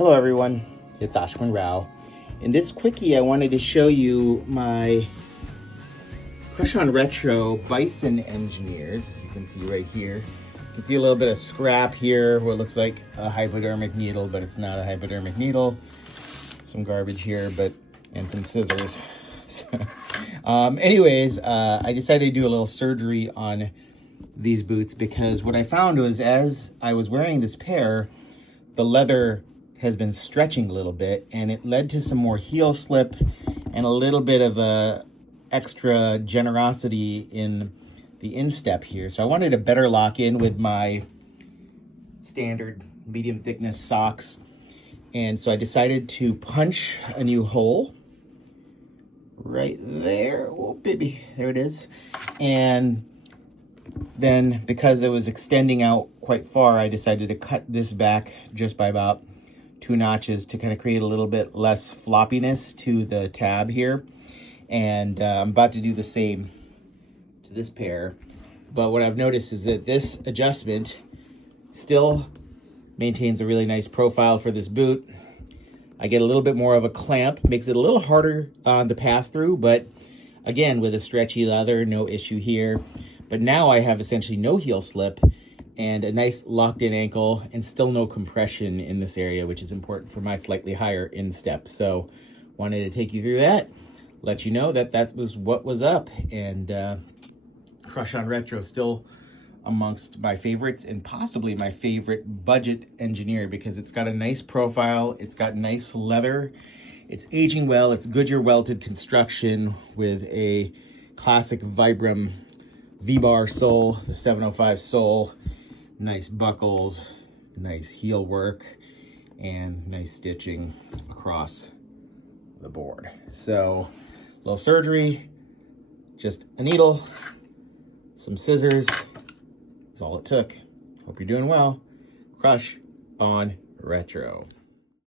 Hello everyone, it's Ashwin Rao. In this quickie I wanted to show you my Crush on Retro Bison engineers. As you can see right here, you can see a little bit of scrap here, what looks like a hypodermic needle, but it's not a hypodermic needle. Some garbage here, and some scissors. Anyways, I decided to do a little surgery on these boots because what I found was as I was wearing this pair, the leather has been stretching a little bit and it led to some more heel slip and a little bit of a extra generosity in the instep here. So I wanted to better lock in with my standard medium thickness socks. And so I decided to punch a new hole right there. Oh, baby, there it is. And then because it was extending out quite far, I decided to cut this back just by about 2 notches to kind of create a little bit less floppiness to the tab here. And I'm about to do the same to this pair. But what I've noticed is that this adjustment still maintains a really nice profile for this boot. I get a little bit more of a clamp, makes it a little harder to pass through, but again, with a stretchy leather, no issue here. But now I have essentially no heel slip and a nice locked in ankle and still no compression in this area, which is important for my slightly higher instep. So wanted to take you through that, let you know that that was what was up. And Crush on Retro still amongst my favorites and possibly my favorite budget engineer because it's got a nice profile, it's got nice leather, it's aging well, it's Goodyear welted construction with a classic Vibram V-bar sole, the 705 sole, nice buckles, nice heel work, and nice stitching across the board. So, a little surgery, just a needle, some scissors, that's all it took. Hope you're doing well. Crush on Retro.